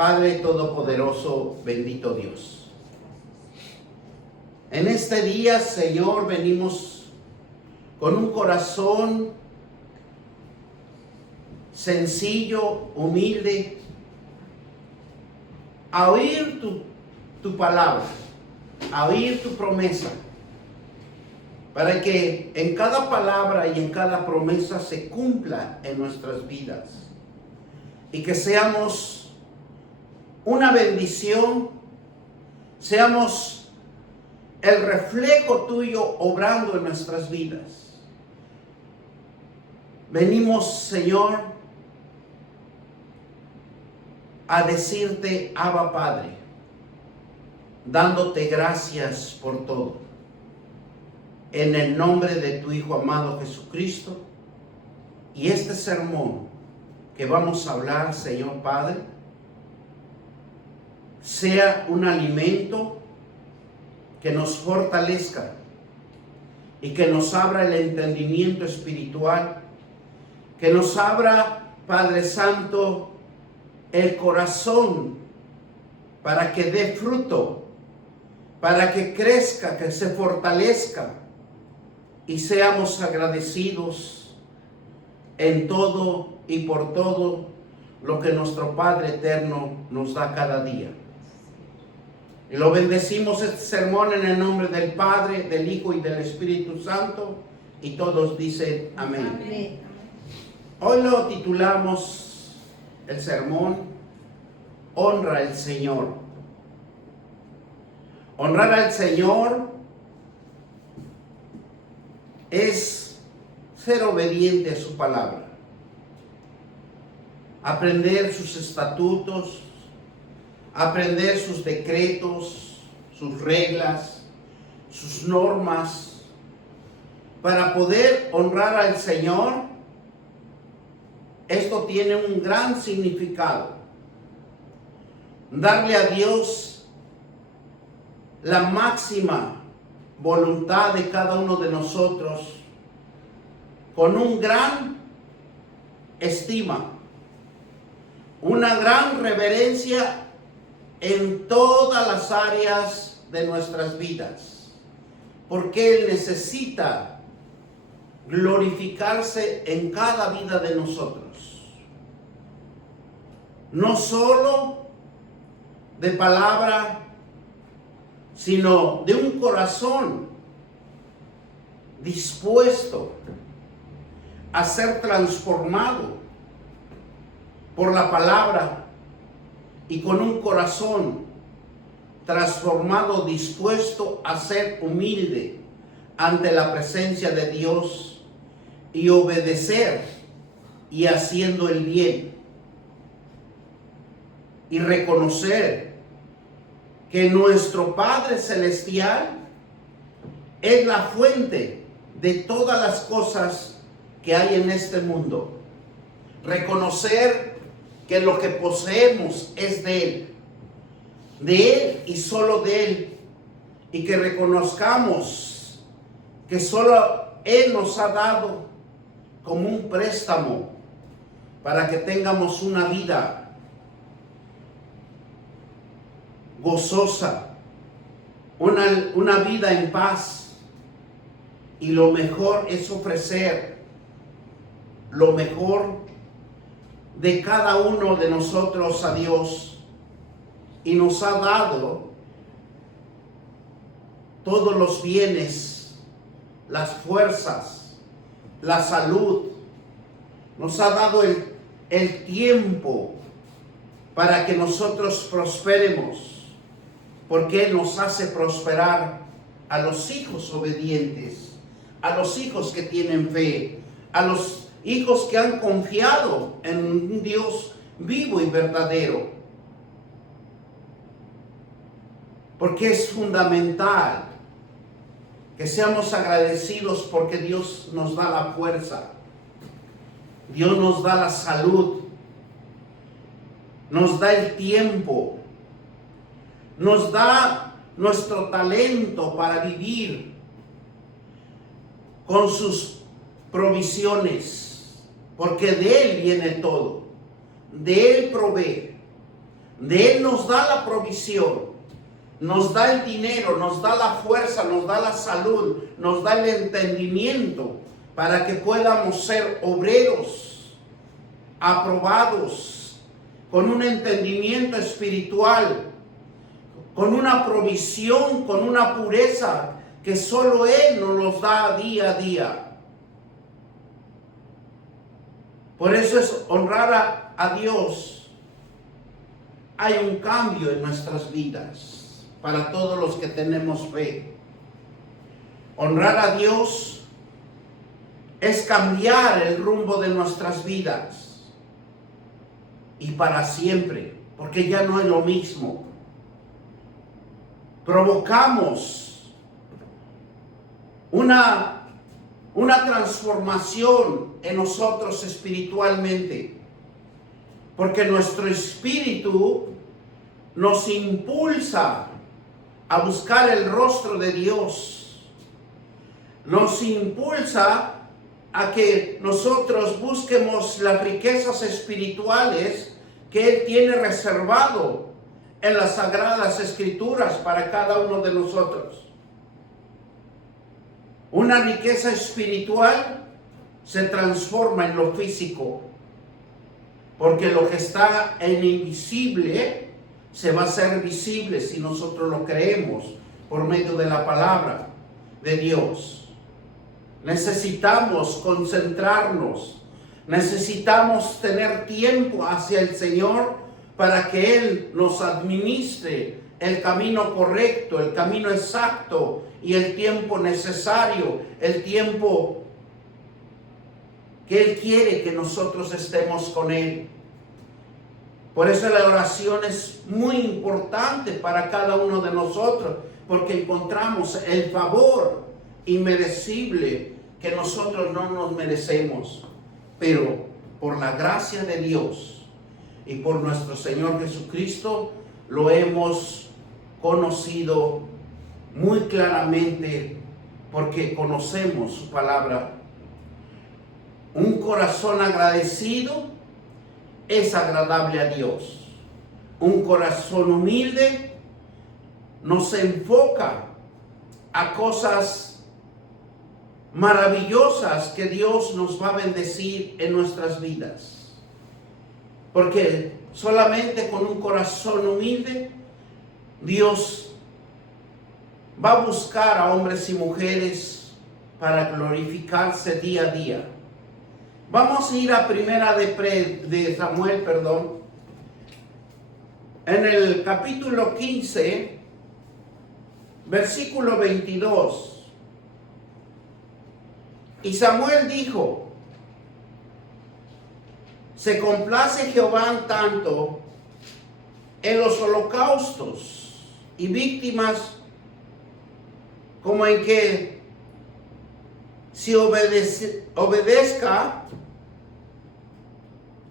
Padre Todopoderoso, bendito Dios. En este día, Señor, venimos con un corazón sencillo, humilde, a oír tu palabra, a oír tu promesa, para que en cada palabra y en cada promesa se cumpla en nuestras vidas y que seamos una bendición, seamos el reflejo tuyo obrando en nuestras vidas. Venimos, Señor, a decirte, Abba Padre, dándote gracias por todo. En el nombre de tu Hijo amado Jesucristo, y este sermón que vamos a hablar, Señor Padre, sea un alimento que nos fortalezca y que nos abra el entendimiento espiritual, que nos abra, Padre Santo, el corazón para que dé fruto, para que crezca, que se fortalezca y seamos agradecidos en todo y por todo lo que nuestro Padre eterno nos da cada día. Y lo bendecimos este sermón en el nombre del Padre, del Hijo y del Espíritu Santo, y todos dicen amén. Amén. Hoy lo titulamos el sermón Honra al Señor. Honrar al Señor es ser obediente a su palabra, aprender sus estatutos, aprender sus decretos, sus reglas, sus normas. Para poder honrar al Señor, esto tiene un gran significado. Darle a Dios la máxima voluntad de cada uno de nosotros con un gran estima, una gran reverencia en todas las áreas de nuestras vidas, porque Él necesita glorificarse en cada vida de nosotros, no solo de palabra, sino de un corazón dispuesto a ser transformado por la palabra y con un corazón transformado, dispuesto a ser humilde ante la presencia de Dios y obedecer y haciendo el bien y reconocer que nuestro Padre Celestial es la fuente de todas las cosas que hay en este mundo. Reconocer que lo que poseemos es de Él y solo de Él, y que reconozcamos que solo Él nos ha dado como un préstamo para que tengamos una vida gozosa, una vida en paz, y lo mejor es ofrecer lo mejor de cada uno de nosotros a Dios, y nos ha dado todos los bienes, las fuerzas, la salud, nos ha dado el tiempo para que nosotros prosperemos, porque Él nos hace prosperar a los hijos obedientes, a los hijos que tienen fe, a los hijos que han confiado en un Dios vivo y verdadero. Porque es fundamental que seamos agradecidos, porque Dios nos da la fuerza, Dios nos da la salud, nos da el tiempo, nos da nuestro talento para vivir con sus provisiones, porque de Él viene todo, de Él provee. De Él nos da la provisión, nos da el dinero, nos da la fuerza, nos da la salud, nos da el entendimiento para que podamos ser obreros aprobados, con un entendimiento espiritual, con una provisión, con una pureza que solo Él nos los da día a día. Por eso es honrar a Dios. Hay un cambio en nuestras vidas para todos los que tenemos fe. Honrar a Dios es cambiar el rumbo de nuestras vidas y para siempre, porque ya no es lo mismo. Provocamos una transformación en nosotros espiritualmente, porque nuestro espíritu nos impulsa a buscar el rostro de Dios, nos impulsa a que nosotros busquemos las riquezas espirituales que Él tiene reservado en las Sagradas Escrituras para cada uno de nosotros. Una riqueza espiritual se transforma en lo físico, porque lo que está en invisible se va a hacer visible si nosotros lo creemos por medio de la palabra de Dios. Necesitamos concentrarnos, necesitamos tener tiempo hacia el Señor para que Él nos administre el camino correcto, el camino exacto y el tiempo necesario, el tiempo que Él quiere que nosotros estemos con Él. Por eso la oración es muy importante para cada uno de nosotros, porque encontramos el favor inmerecible que nosotros no nos merecemos, pero por la gracia de Dios y por nuestro Señor Jesucristo lo hemos conocido muy claramente, porque conocemos su palabra. Un corazón agradecido es agradable a Dios. Un corazón humilde nos enfoca a cosas maravillosas que Dios nos va a bendecir en nuestras vidas. Porque solamente con un corazón humilde, Dios va a buscar a hombres y mujeres para glorificarse día a día. Vamos a ir a primera de Samuel, en el capítulo 15, versículo 22. Y Samuel dijo: se complace Jehová tanto en los holocaustos y víctimas como en que se obedezca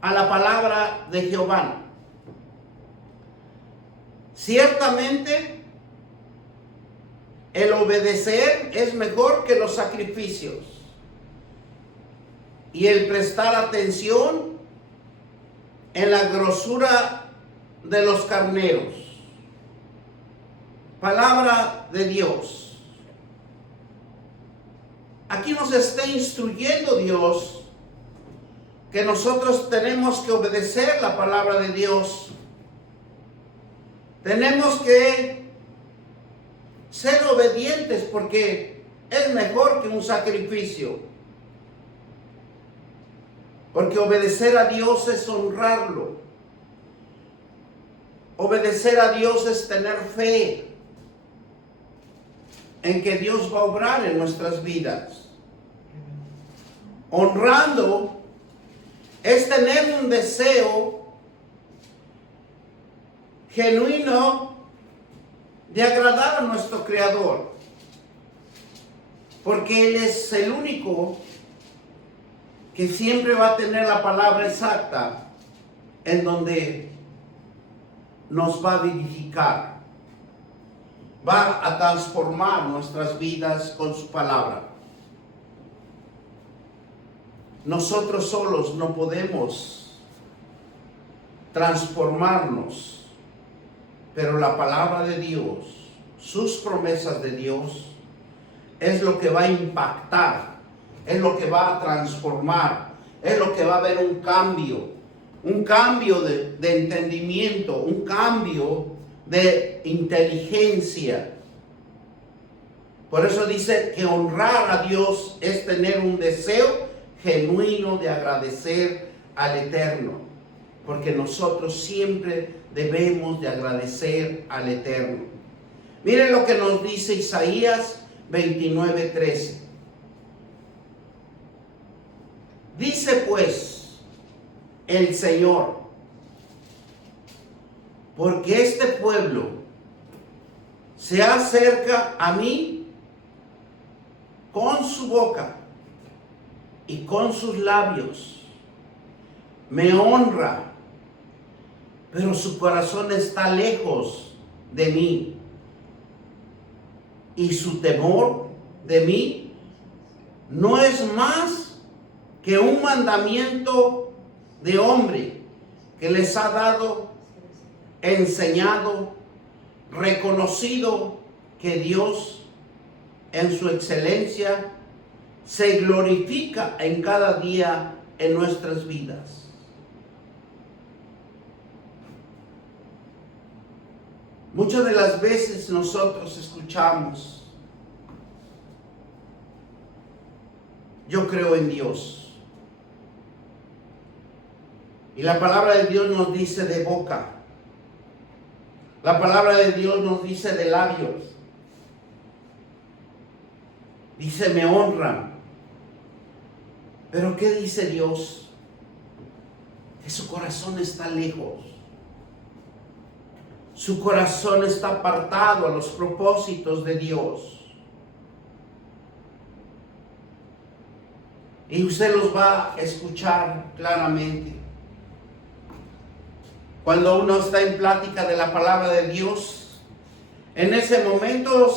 a la palabra de Jehová. Ciertamente, el obedecer es mejor que los sacrificios, y el prestar atención en la grosura de los carneros. Palabra de Dios. Aquí nos está instruyendo Dios que nosotros tenemos que obedecer la palabra de Dios. Tenemos que ser obedientes porque es mejor que un sacrificio. Porque obedecer a Dios es honrarlo. Obedecer a Dios es tener fe en que Dios va a obrar en nuestras vidas. Honrando es tener un deseo genuino de agradar a nuestro Creador, porque Él es el único que siempre va a tener la palabra exacta en donde nos va a vivificar, va a transformar nuestras vidas con su palabra. Nosotros solos no podemos transformarnos Pero la palabra de Dios, sus promesas de Dios, es lo que va a impactar, es lo que va a transformar, es lo que va a haber un cambio de entendimiento, un cambio de inteligencia. Por eso dice que honrar a Dios es tener un deseo genuino de agradecer al Eterno, porque nosotros siempre debemos de agradecer al Eterno. Miren lo que nos dice Isaías 29:13. Dice pues el Señor, porque este pueblo se acerca a mí con su boca y con sus labios, me honra, pero su corazón está lejos de mí, y su temor de mí no es más que un mandamiento de hombre que les ha dado, enseñado, reconocido que Dios en su excelencia se glorifica en cada día en nuestras vidas. Muchas de las veces nosotros escuchamos, yo creo en Dios. Y la palabra de Dios nos dice de boca. La palabra de Dios nos dice de labios. Dice, me honran. Pero ¿qué dice Dios? Que su corazón está lejos. Su corazón está apartado a los propósitos de Dios. Y usted los va a escuchar claramente. Cuando uno está en plática de la palabra de Dios, en ese momento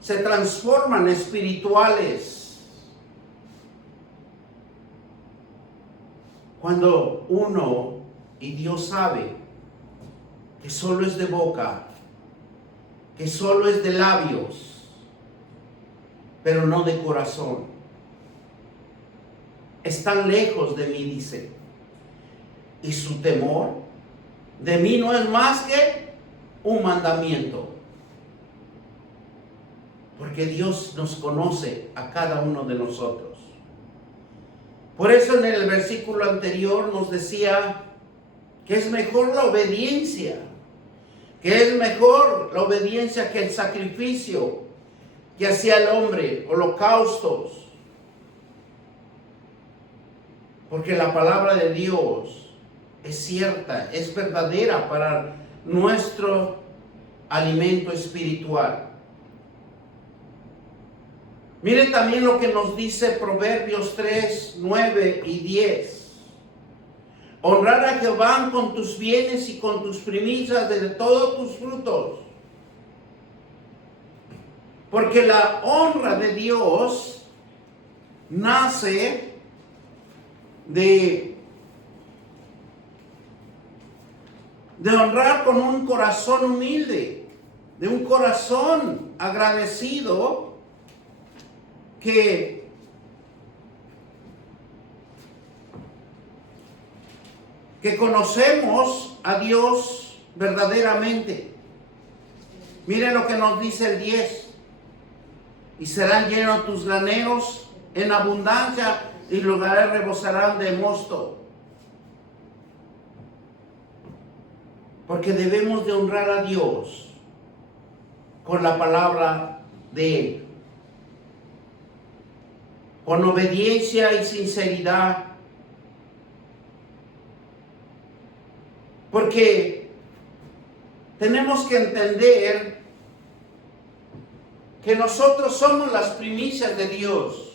se transforman espirituales. Cuando uno y Dios sabe que solo es de boca, que solo es de labios, pero no de corazón. Están lejos de mí, dice. Y su temor de mí no es más que un mandamiento. Porque Dios nos conoce a cada uno de nosotros. Por eso en el versículo anterior nos decía que es mejor la obediencia, que es mejor la obediencia que el sacrificio que hacía el hombre, holocaustos. Porque la palabra de Dios es cierta, es verdadera para nuestro alimento espiritual. Miren también lo que nos dice Proverbios 3, 9 y 10. Honrar a Jehová con tus bienes y con tus primicias de todos tus frutos. Porque la honra de Dios nace de honrar con un corazón humilde, de un corazón agradecido que conocemos a Dios verdaderamente. Miren lo que nos dice el 10. Y serán llenos tus graneros en abundancia y lugares rebosarán de mosto. Porque debemos de honrar a Dios con la palabra de Él. Con obediencia y sinceridad. Porque tenemos que entender que nosotros somos las primicias de Dios.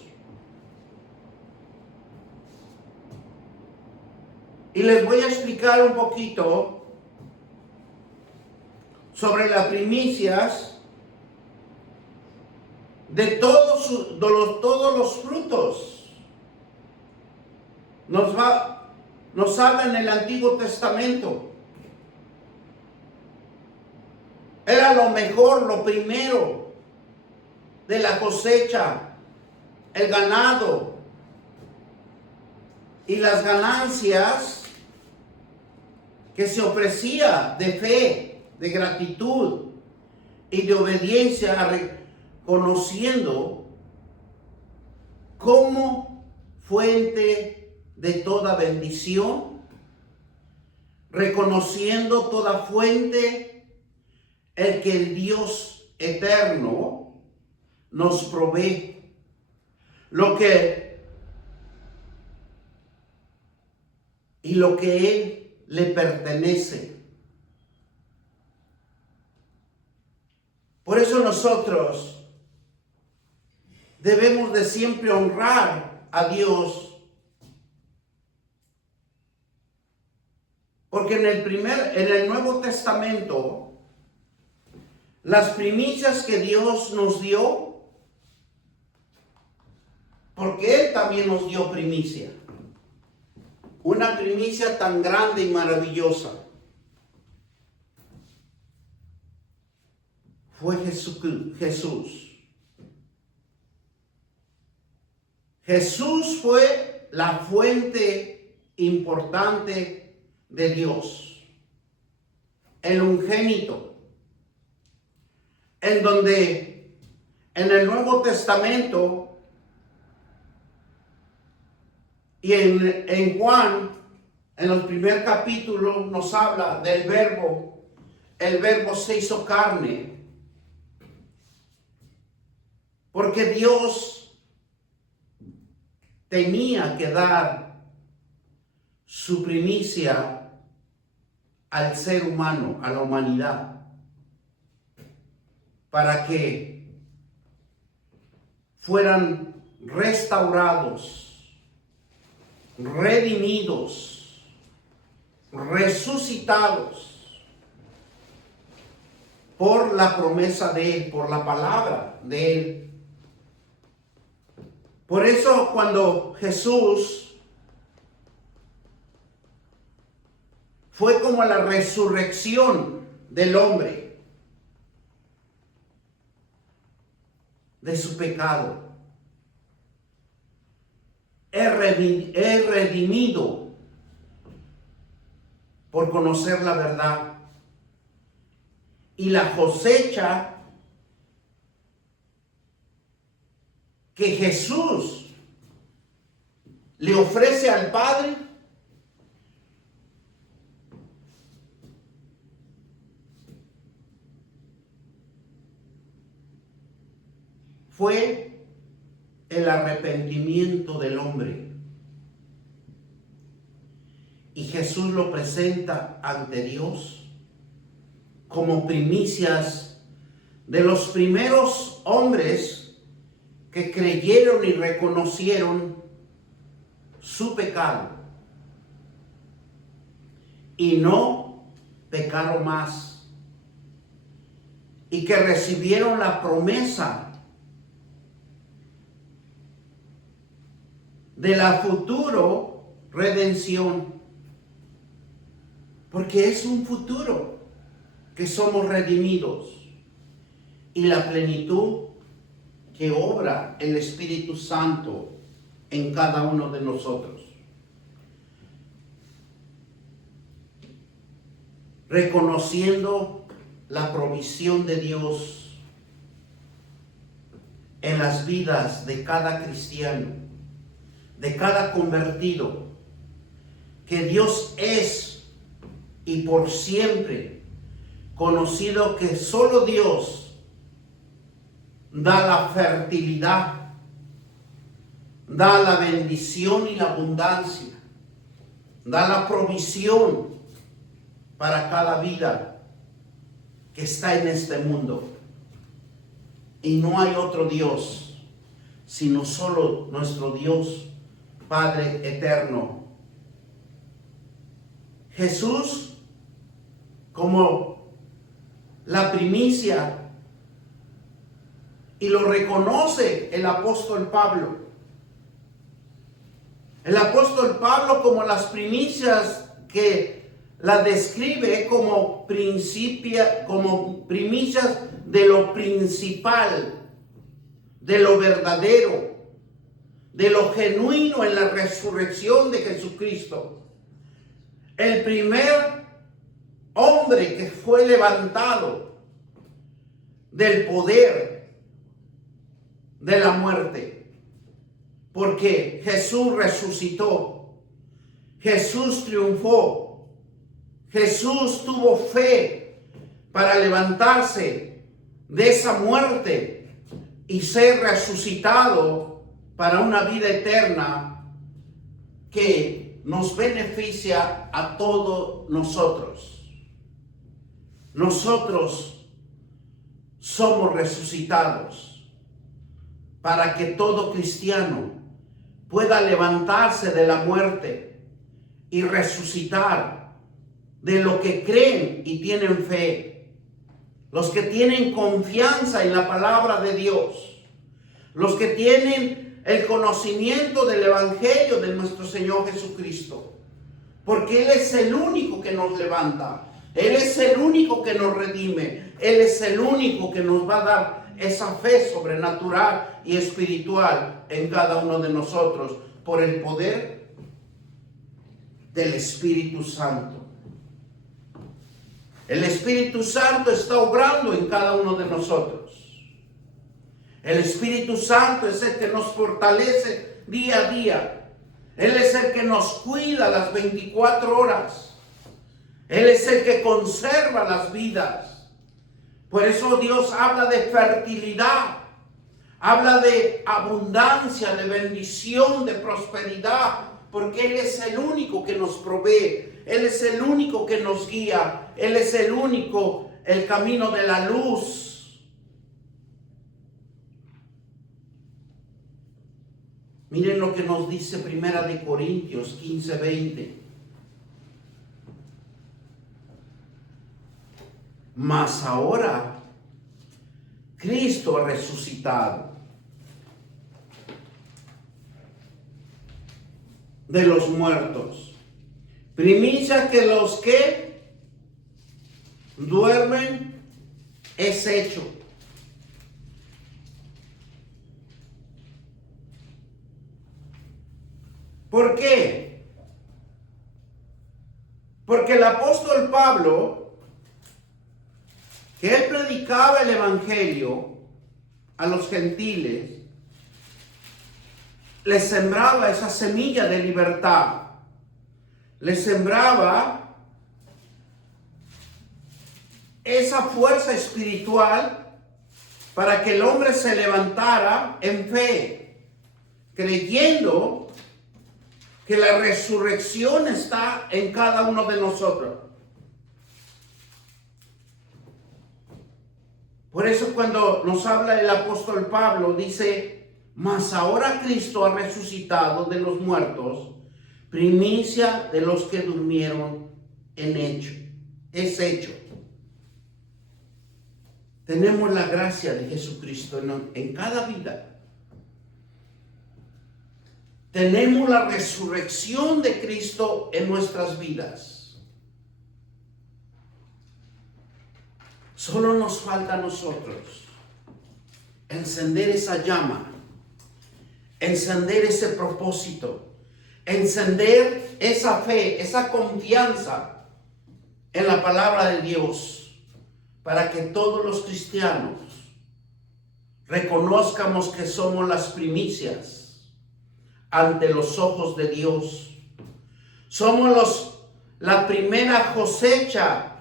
Y les voy a explicar un poquito sobre las primicias de todos los frutos. Nos habla en el Antiguo Testamento. era lo mejor, lo primero de la cosecha, el ganado y las ganancias que se ofrecía de fe, de gratitud y de obediencia, reconociendo como fuente de toda bendición, reconociendo toda fuente el que el Dios eterno nos provee, lo que Él le pertenece. Por eso nosotros debemos de siempre honrar a Dios, porque en el Nuevo Testamento, las primicias que Dios nos dio, porque Él también nos dio primicia, una primicia tan grande y maravillosa, fue Jesús. Jesús fue la fuente importante de Dios, el unigénito, en donde en el Nuevo Testamento y en Juan, en el primer capítulo, nos habla del verbo. El verbo se hizo carne, porque Dios tenía que dar su primicia al ser humano, a la humanidad, para que fueran restaurados, redimidos, resucitados por la promesa de Él, por la palabra de Él. Por eso cuando Jesús fue como la resurrección del hombre de su pecado, he redimido por conocer la verdad, y la cosecha que Jesús le ofrece al Padre fue el arrepentimiento del hombre. Y Jesús lo presenta ante Dios como primicias de los primeros hombres que creyeron y reconocieron su pecado y no pecaron más, y que recibieron la promesa de la futuro redención, porque es un futuro que somos redimidos, y la plenitud que obra el Espíritu Santo en cada uno de nosotros. Reconociendo la provisión de Dios en las vidas de cada cristiano, de cada convertido, que Dios es y por siempre conocido, que solo Dios da la fertilidad, da la bendición y la abundancia, da la provisión para cada vida que está en este mundo. Y no hay otro Dios, sino solo nuestro Dios, Padre eterno. Jesús, como la primicia, y lo reconoce el apóstol Pablo. El apóstol Pablo como las primicias que la describe como como primicias de lo principal, de lo verdadero, de lo genuino en la resurrección de Jesucristo. El primer hombre que fue levantado del poder de la muerte, porque Jesús resucitó, Jesús triunfó, Jesús tuvo fe para levantarse de esa muerte y ser resucitado para una vida eterna que nos beneficia a todos nosotros. Nosotros somos resucitados para que todo cristiano pueda levantarse de la muerte y resucitar de lo que creen y tienen fe. Los que tienen confianza en la palabra de Dios, los que tienen el conocimiento del Evangelio de nuestro Señor Jesucristo, porque Él es el único que nos levanta, Él es el único que nos redime, Él es el único que nos va a dar esa fe sobrenatural y espiritual en cada uno de nosotros por el poder del Espíritu Santo. El Espíritu Santo está obrando en cada uno de nosotros. El Espíritu Santo es el que nos fortalece día a día. Él es el que nos cuida las 24 horas. Él es el que conserva las vidas. Por eso Dios habla de fertilidad, habla de abundancia, de bendición, de prosperidad, porque Él es el único que nos provee, Él es el único que nos guía, Él es el único, el camino de la luz. Miren lo que nos dice Primera de Corintios 15:20. Mas ahora Cristo ha resucitado de los muertos. Primicia que los que duermen es hecho. ¿Por qué? Porque el apóstol Pablo, que él predicaba el evangelio a los gentiles, les sembraba esa semilla de libertad, les sembraba esa fuerza espiritual para que el hombre se levantara en fe, creyendo que la resurrección está en cada uno de nosotros. Por eso cuando nos habla el apóstol Pablo, dice, mas ahora Cristo ha resucitado de los muertos, primicia de los que durmieron es hecho. Tenemos la gracia de Jesucristo en cada vida. Tenemos la resurrección de Cristo en nuestras vidas. Solo nos falta a nosotros encender esa llama, encender ese propósito, encender esa fe, esa confianza en la palabra de Dios, para que todos los cristianos reconozcamos que somos las primicias ante los ojos de Dios. Somos la primera cosecha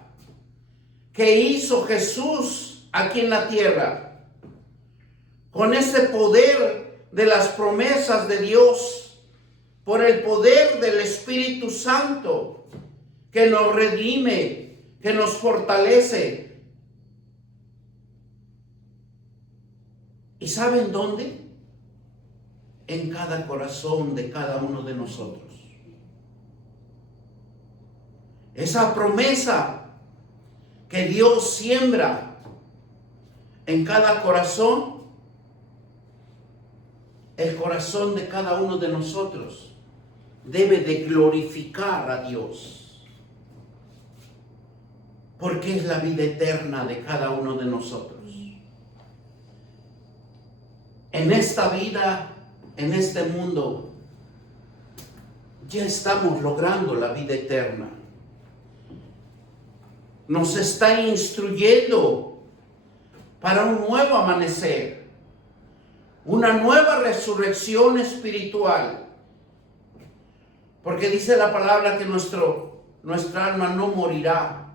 que hizo Jesús aquí en la tierra, con ese poder de las promesas de Dios, por el poder del Espíritu Santo que nos redime, que nos fortalece. ¿Y saben dónde? En cada corazón de cada uno de nosotros. Esa promesa que Dios siembra en cada corazón, el corazón de cada uno de nosotros debe de glorificar a Dios. porque es la vida eterna de cada uno de nosotros. En esta vida, en este mundo, ya estamos logrando la vida eterna. Nos está instruyendo para un nuevo amanecer, una nueva resurrección espiritual. Porque dice la palabra que nuestra alma no morirá,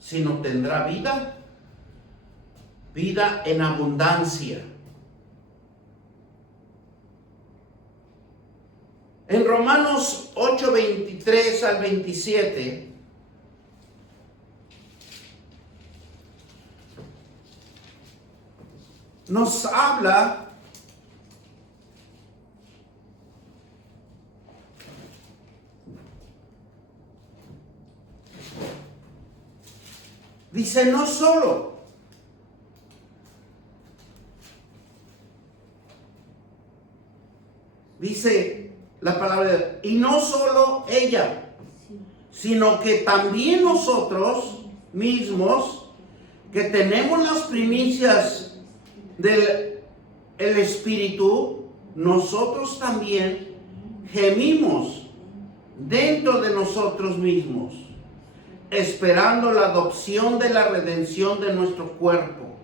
sino tendrá vida, vida en abundancia. En Romanos 8, 23 al 27, nos habla dice, no solo dice la palabra, y no solo ella, sino que también nosotros mismos, que tenemos las primicias del Espíritu, nosotros también gemimos dentro de nosotros mismos, esperando la adopción de la redención de nuestro cuerpo.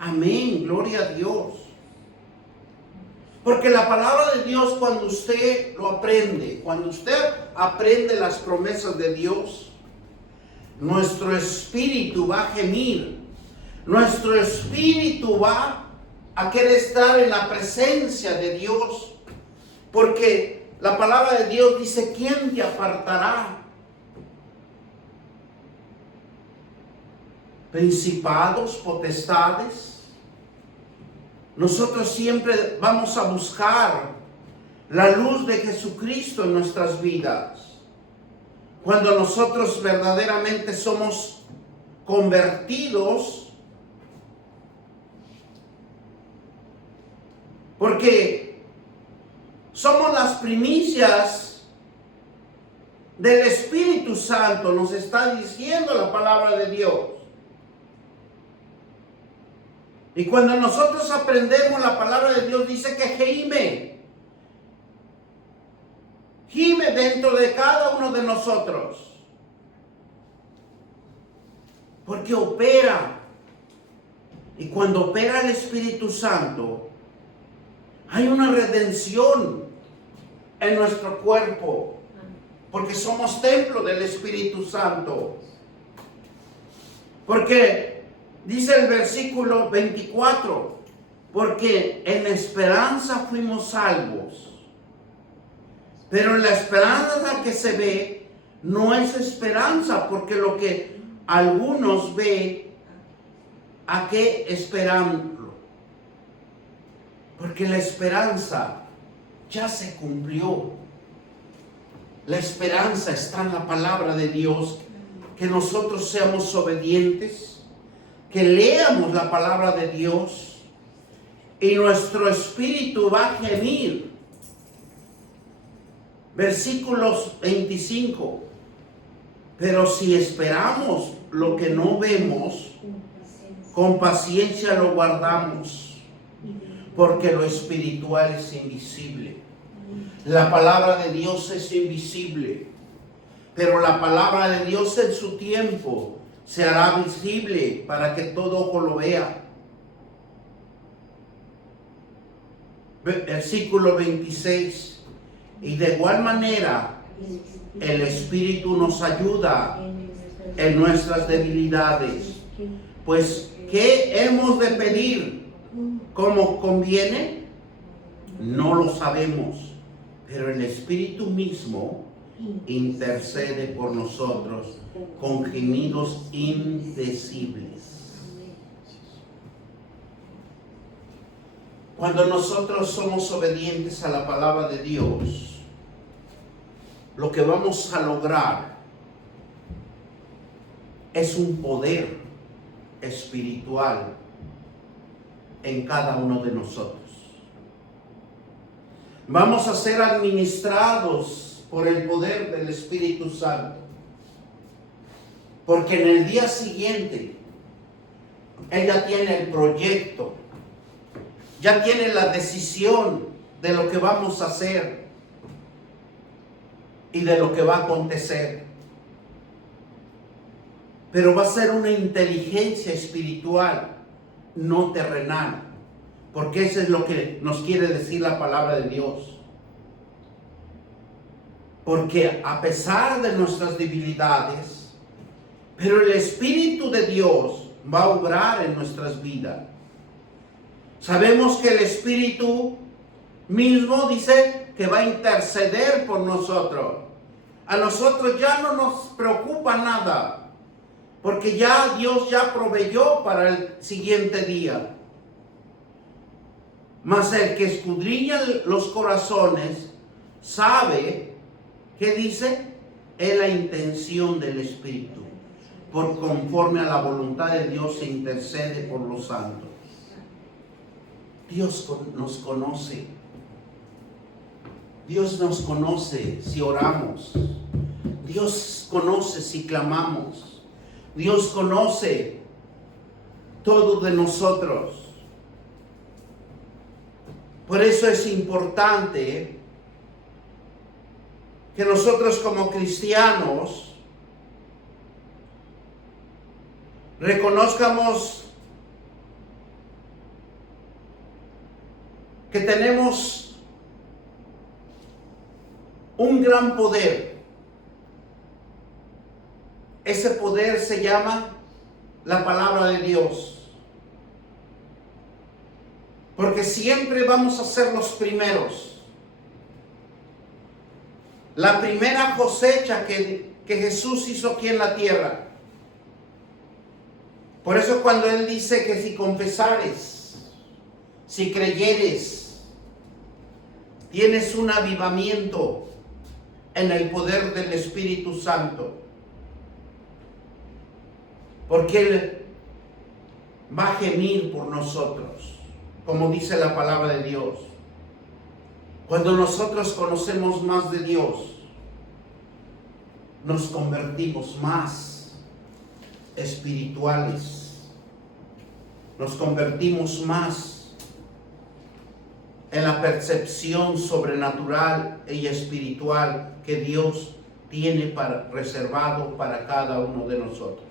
Amén, gloria a Dios. Porque la palabra de Dios, cuando usted lo aprende, cuando usted aprende las promesas de Dios, nuestro espíritu va a gemir, nuestro espíritu va a querer estar en la presencia de Dios, porque la palabra de Dios dice, ¿quién te apartará? Principados, potestades. Nosotros siempre vamos a buscar la luz de Jesucristo en nuestras vidas. Cuando nosotros verdaderamente somos convertidos, porque somos las primicias del Espíritu Santo, nos está diciendo la palabra de Dios. Y cuando nosotros aprendemos la palabra de Dios, dice que gime dentro de cada uno de nosotros, porque opera. Y cuando opera el Espíritu Santo, hay una redención en nuestro cuerpo, porque somos templo del Espíritu Santo. Porque dice el versículo 24, porque en esperanza fuimos salvos. Pero la esperanza que se ve no es esperanza, porque lo que algunos ven, ¿a qué esperarlo? Porque la esperanza ya se cumplió. La esperanza está en la palabra de Dios, que nosotros seamos obedientes, que leamos la palabra de Dios y nuestro espíritu va a gemir. Versículos 25. Pero si esperamos lo que no vemos, con paciencia lo guardamos, porque lo espiritual es invisible. La palabra de Dios es invisible, pero la palabra de Dios en su tiempo se hará visible para que todo ojo lo vea. Versículo 26. Y de igual manera, el Espíritu nos ayuda en nuestras debilidades. Pues, ¿qué hemos de pedir como conviene? No lo sabemos, pero el Espíritu mismo intercede por nosotros con gemidos indecibles. Cuando nosotros somos obedientes a la palabra de Dios, lo que vamos a lograr es un poder espiritual en cada uno de nosotros. Vamos a ser administrados por el poder del Espíritu Santo. Porque en el día siguiente, Él ya tiene el proyecto, ya tiene la decisión de lo que vamos a hacer y de lo que va a acontecer. Pero va a ser una inteligencia espiritual, no terrenal. Porque eso es lo que nos quiere decir la palabra de Dios. Porque a pesar de nuestras debilidades, pero el Espíritu de Dios va a obrar en nuestras vidas. Sabemos que el Espíritu mismo dice que va a interceder por nosotros. A nosotros ya no nos preocupa nada, porque ya Dios ya proveyó para el siguiente día. Mas el que escudriña los corazones sabe, ¿qué dice? Es la intención del Espíritu. Por conforme a la voluntad de Dios se intercede por los santos. Dios nos conoce. Dios nos conoce si oramos. Dios conoce si clamamos. Dios conoce todo de nosotros. Por eso es importante que nosotros como cristianos reconozcamos que tenemos un gran poder. Ese poder se llama la palabra de Dios. Porque siempre vamos a ser los primeros. La primera cosecha que Jesús hizo aquí en la tierra. Por eso cuando Él dice que si confesares, si creyeres, tienes un avivamiento en el poder del Espíritu Santo. Porque Él va a gemir por nosotros, como dice la palabra de Dios. Cuando nosotros conocemos más de Dios, nos convertimos más espirituales. Nos convertimos más en la percepción sobrenatural y espiritual que Dios tiene reservado para cada uno de nosotros.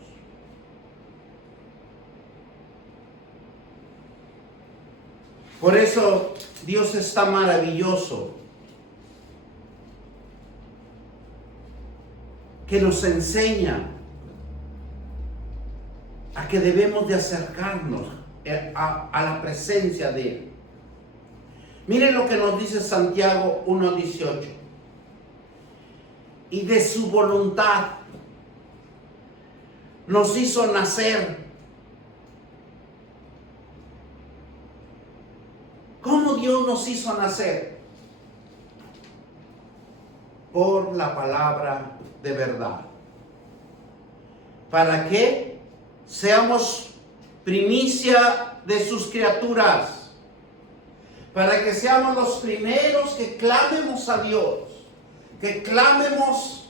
Por eso Dios está maravilloso, que nos enseña a que debemos de acercarnos a la presencia de Él. Miren lo que nos dice Santiago 1:18. Y de su voluntad nos hizo nacer. ¿Cómo Dios nos hizo nacer? Por la palabra de verdad. ¿Para qué? Seamos primicia de sus criaturas. Para que seamos los primeros que clamemos a Dios. Que clamemos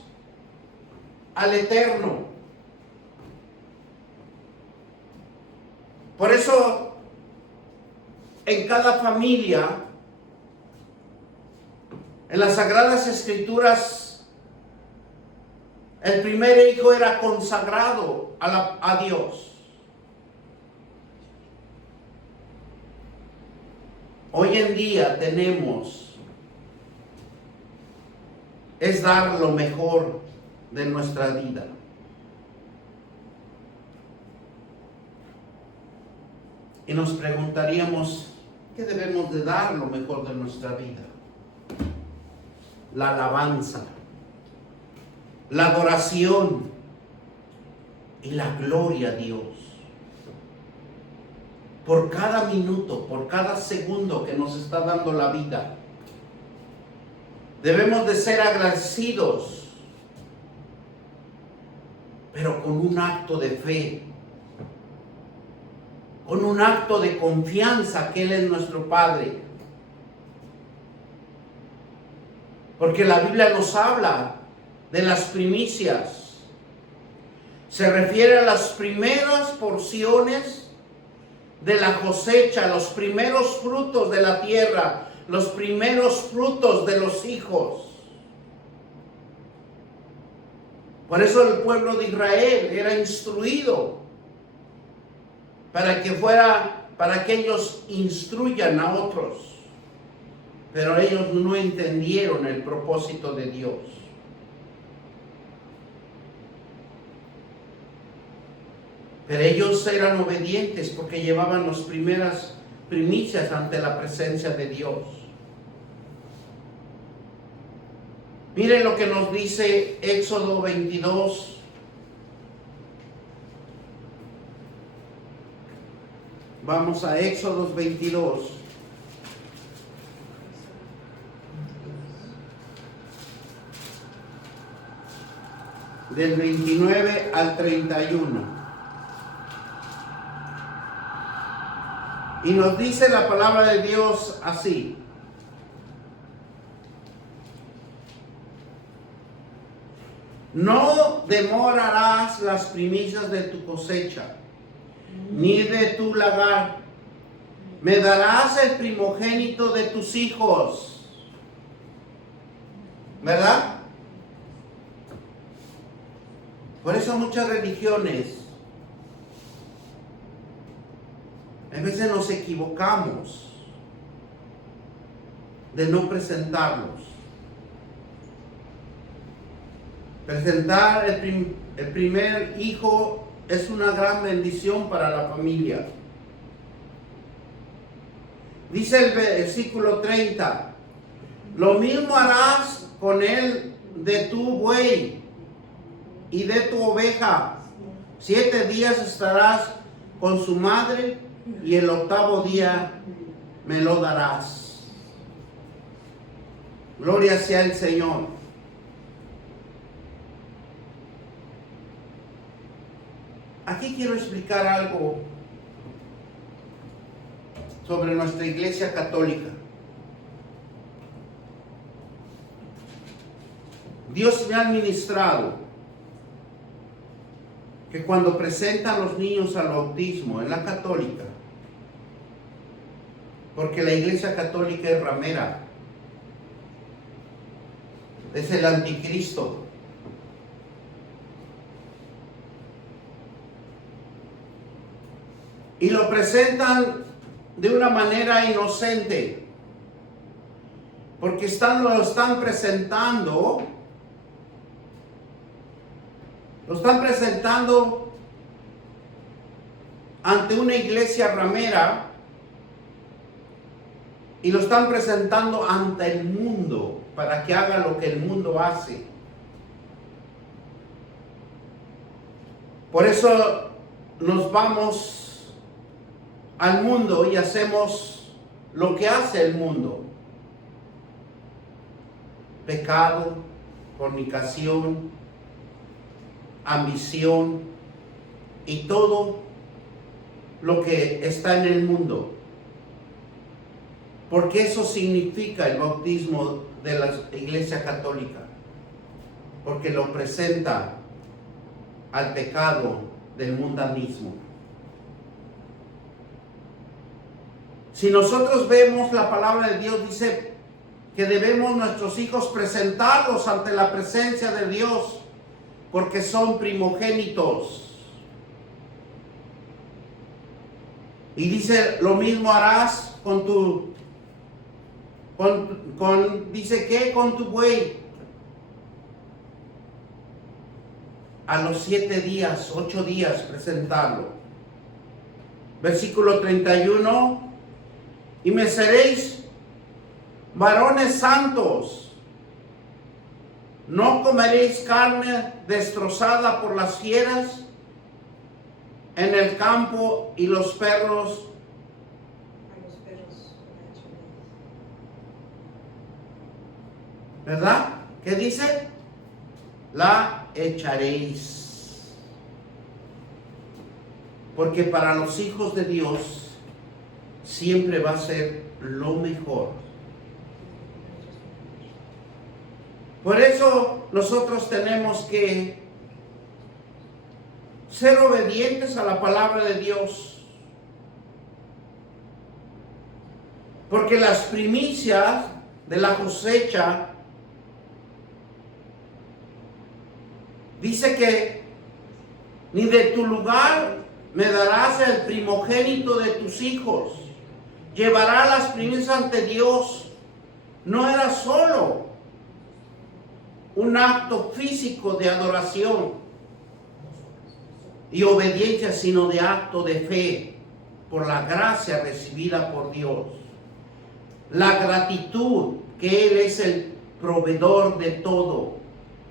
al Eterno. Por eso, en cada familia, en las Sagradas Escrituras, el primer hijo era consagrado a Dios. Hoy en día es dar lo mejor de nuestra vida. Y nos preguntaríamos, ¿qué debemos de dar lo mejor de nuestra vida? La alabanza, la adoración y la gloria a Dios. Por cada minuto, por cada segundo que nos está dando la vida. Debemos de ser agradecidos, pero con un acto de fe, con un acto de confianza que Él es nuestro Padre. Porque la Biblia nos habla de las primicias. Se refiere a las primeras porciones de la cosecha, los primeros frutos de la tierra, los primeros frutos de los hijos. Por eso el pueblo de Israel era instruido para que ellos instruyan a otros. Pero ellos no entendieron el propósito de Dios. Pero ellos eran obedientes porque llevaban las primeras primicias ante la presencia de Dios. Miren lo que nos dice Éxodo 22. Vamos a Éxodo 22. Del 29 al 31. Y nos dice la palabra de Dios así. No demorarás las primicias de tu cosecha, ni de tu lagar. Me darás el primogénito de tus hijos. ¿Verdad? Por eso muchas religiones, a veces nos equivocamos de no presentarlos. Presentar el primer hijo es una gran bendición para la familia. Dice el versículo 30, lo mismo harás con él de tu buey y de tu oveja. 7 días estarás con su madre y el 8º día me lo darás. Gloria sea el Señor. Aquí quiero explicar algo sobre nuestra iglesia católica. Dios me ha administrado que cuando presentan a los niños al bautismo en la católica, porque la iglesia católica es ramera, es el anticristo. Y lo presentan de una manera inocente, porque lo están presentando ante una iglesia ramera y lo están presentando ante el mundo para que haga lo que el mundo hace. Por eso nos vamos al mundo y hacemos lo que hace el mundo: pecado, fornicación, ambición y todo lo que está en el mundo, porque eso significa el bautismo de la iglesia católica, porque lo presenta al pecado del mundanismo. Si nosotros vemos la palabra de Dios, dice que debemos nuestros hijos presentarlos ante la presencia de Dios, porque son primogénitos. Y dice, lo mismo harás con tu buey. A los 7 días, 8 días presentarlo. Versículo 31. Y me seréis varones santos. No comeréis carne destrozada por las fieras en el campo, y los perros. ¿Verdad? ¿Qué dice? La echaréis. Porque para los hijos de Dios siempre va a ser lo mejor. Por eso nosotros tenemos que ser obedientes a la palabra de Dios. Porque las primicias de la cosecha dice que ni de tu lugar me darás el primogénito de tus hijos. Llevará las primicias ante Dios. No era solo un acto físico de adoración y obediencia, sino de acto de fe por la gracia recibida por Dios. La gratitud que Él es el proveedor de todo,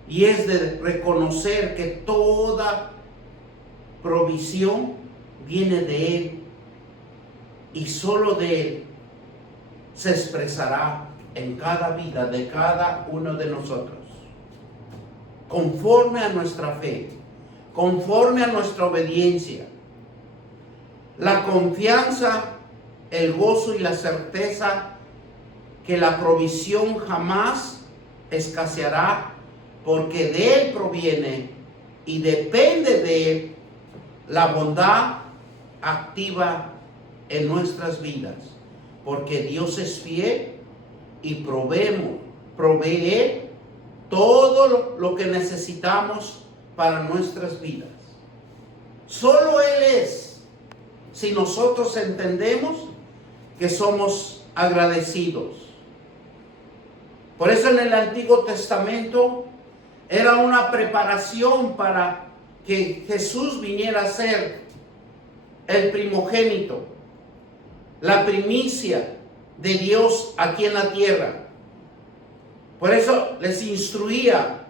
y es de reconocer que toda provisión viene de Él y solo de Él se expresará en cada vida de cada uno de nosotros, conforme a nuestra fe, conforme a nuestra obediencia. La confianza, el gozo y la certeza que la provisión jamás escaseará, porque de Él proviene y depende de Él la bondad activa en nuestras vidas, porque Dios es fiel y provee todo lo que necesitamos para nuestras vidas. Solo Él es, si nosotros entendemos que somos agradecidos. Por eso en el Antiguo Testamento era una preparación para que Jesús viniera a ser el primogénito, la primicia de Dios aquí en la tierra. Por eso les instruía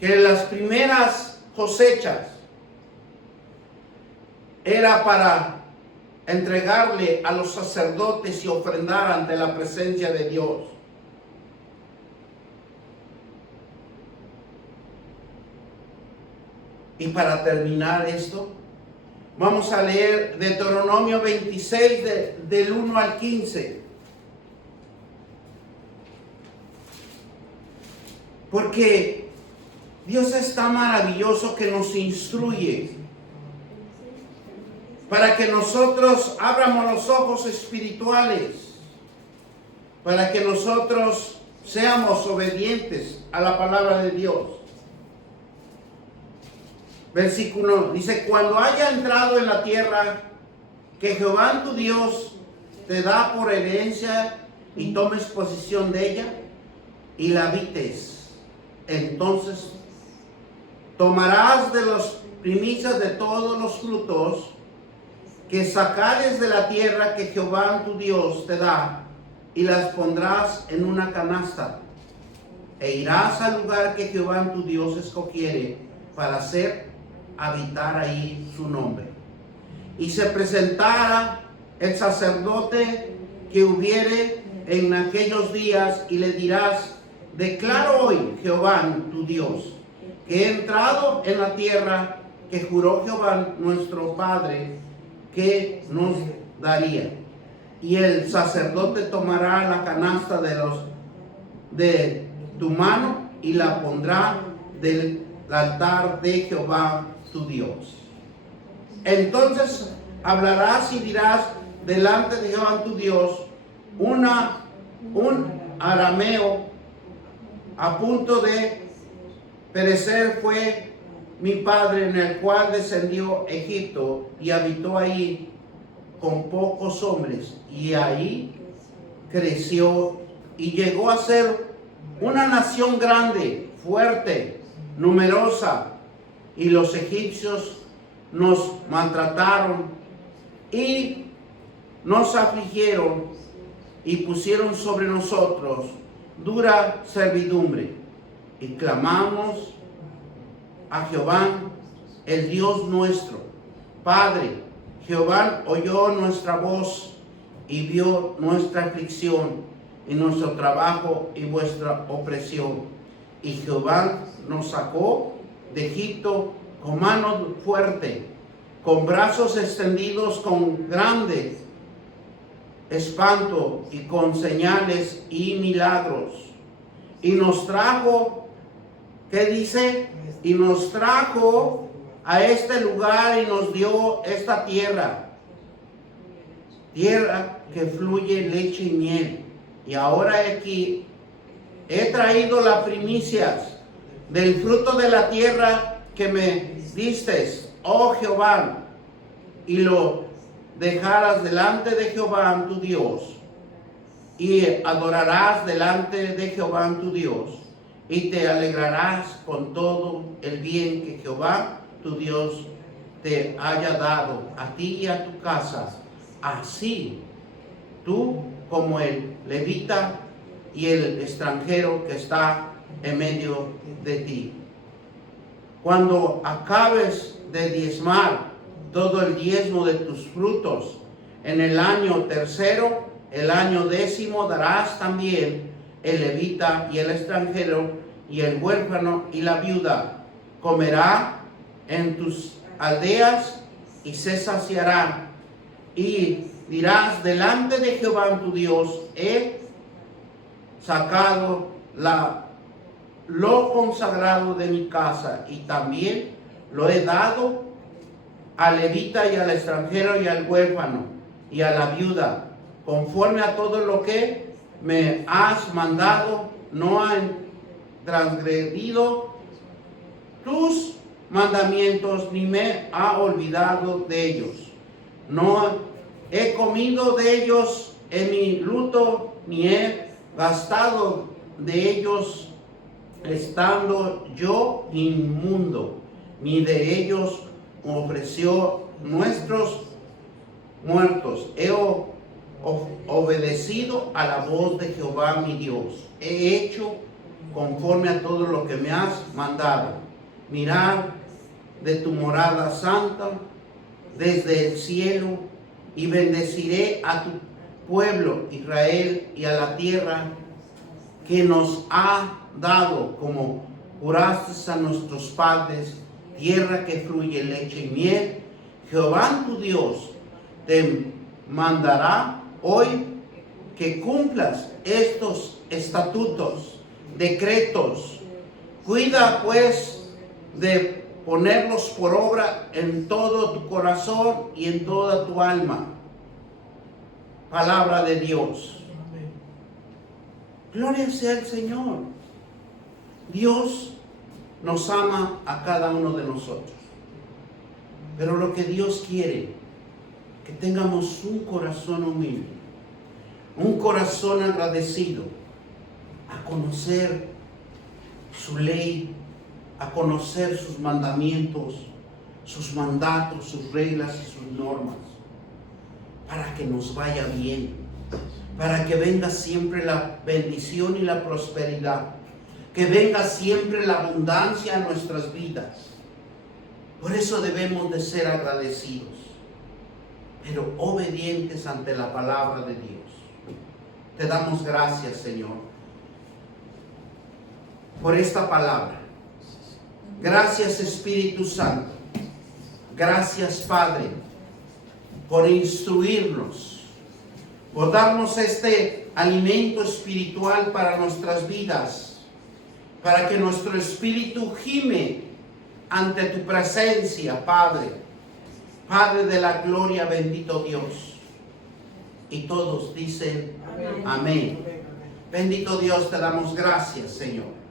que las primeras cosechas era para entregarle a los sacerdotes y ofrendar ante la presencia de Dios. Y para terminar esto, vamos a leer Deuteronomio 26 del 1 al 15. Porque Dios es tan maravilloso que nos instruye para que nosotros abramos los ojos espirituales, para que nosotros seamos obedientes a la palabra de Dios. Versículo dice: cuando haya entrado en la tierra que Jehová tu Dios te da por herencia y tomes posesión de ella y la habites, entonces tomarás de las primicias de todos los frutos que sacares de la tierra que Jehová tu Dios te da, y las pondrás en una canasta, e irás al lugar que Jehová tu Dios escogiere para habitar ahí su nombre. Y se presentará el sacerdote que hubiere en aquellos días, y le dirás: declaro hoy, Jehová tu Dios, que he entrado en la tierra que juró Jehová nuestro Padre que nos daría. Y el sacerdote tomará la canasta de tu mano y la pondrá del altar de Jehová tu Dios. Entonces hablarás y dirás delante de Jehová tu Dios: un arameo a punto de perecer fue mi padre, en el cual descendió Egipto y habitó ahí con pocos hombres, y ahí creció y llegó a ser una nación grande, fuerte, numerosa, y los egipcios nos maltrataron y nos afligieron y pusieron sobre nosotros dura servidumbre, y clamamos a Jehová, el Dios nuestro Padre. Jehová oyó nuestra voz y vio nuestra aflicción y nuestro trabajo y vuestra opresión. Y Jehová nos sacó de Egipto con mano fuerte, con brazos extendidos, con grande espanto y con señales y milagros. Y nos trajo, ¿qué dice? Y nos trajo a este lugar y nos dio esta tierra. Tierra que fluye leche y miel. Y ahora aquí he traído las primicias del fruto de la tierra que me diste, oh Jehová, y lo dejarás delante de Jehová tu Dios, y adorarás delante de Jehová tu Dios, y te alegrarás con todo el bien que Jehová tu Dios te haya dado a ti y a tu casa, así tú como el levita y el extranjero que está en medio de ti. Cuando acabes de diezmar todo el diezmo de tus frutos, en el año tercero, el año 10, darás también el levita y el extranjero y el huérfano y la viuda. Comerá en tus aldeas y se saciará. Y dirás delante de Jehová tu Dios, he sacado lo consagrado de mi casa y también lo he dado al levita y al extranjero y al huérfano y a la viuda, conforme a todo lo que me has mandado. No han transgredido tus mandamientos ni me ha olvidado de ellos. No he comido de ellos en mi luto, ni he gastado de ellos estando yo inmundo, ni de ellos ofreció nuestros muertos. He obedecido a la voz de Jehová mi Dios. He hecho conforme a todo lo que me has mandado. Mirad de tu morada santa desde el cielo, y bendeciré a tu pueblo Israel y a la tierra que nos ha dado, como juraste a nuestros padres, tierra que fluye leche y miel. Jehová tu Dios te mandará hoy que cumplas estos estatutos, decretos. Cuida pues de ponerlos por obra en todo tu corazón y en toda tu alma. Palabra de Dios. Gloria sea el Señor. Dios nos ama a cada uno de nosotros. Pero lo que Dios quiere, que tengamos un corazón humilde, un corazón agradecido, a conocer su ley, a conocer sus mandamientos, sus mandatos, sus reglas y sus normas, para que nos vaya bien, para que venga siempre la bendición y la prosperidad, que venga siempre la abundancia a nuestras vidas. Por eso debemos de ser agradecidos, pero obedientes ante la palabra de Dios. Te damos gracias, Señor, por esta palabra. Gracias, Espíritu Santo. Gracias, Padre, por instruirnos, por darnos este alimento espiritual para nuestras vidas, para que nuestro espíritu gime ante tu presencia, Padre. Padre de la gloria, bendito Dios. Y todos dicen amén. Bendito Dios, te damos gracias, Señor.